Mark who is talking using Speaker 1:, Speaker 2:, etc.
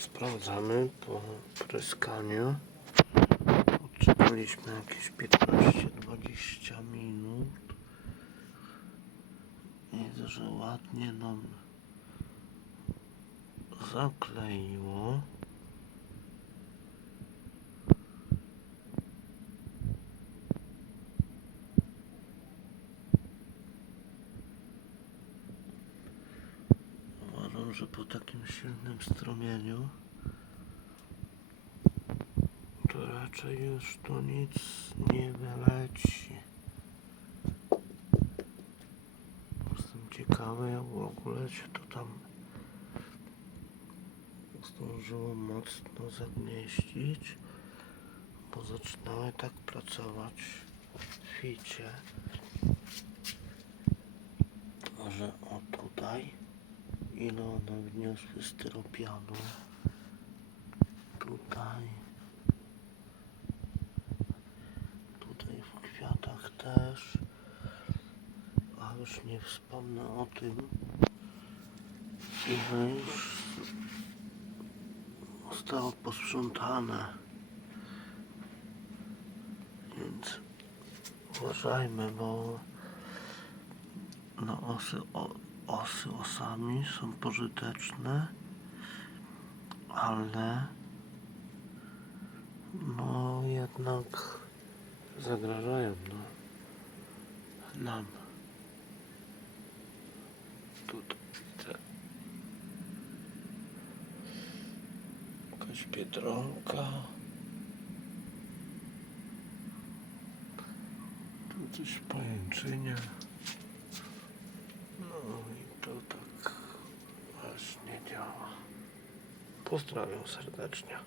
Speaker 1: sprawdzamy po pryskaniu. Odczekaliśmy jakieś 15-20 minut. Widzę, że ładnie nam zakleiło. Uważam, że po takim silnym strumieniu to raczej już tu nic nie wyleci. Jestem ciekawy, jak w ogóle się to tam zdążyło mocno zamieścić, bo zaczynały tak pracować w ficie, że o tutaj ile one wniosły styropianu. Tutaj. Tutaj w kwiatach też. A już nie wspomnę o tym. Ile już zostało posprzątane. Więc uważajmy bo no osy, osy osami są pożyteczne, ale no jednak zagrażają no, nam. Tutaj widzę jakaś biedronka. Tu coś pajęczynie. To tak właśnie działa. Pozdrawiam serdecznie.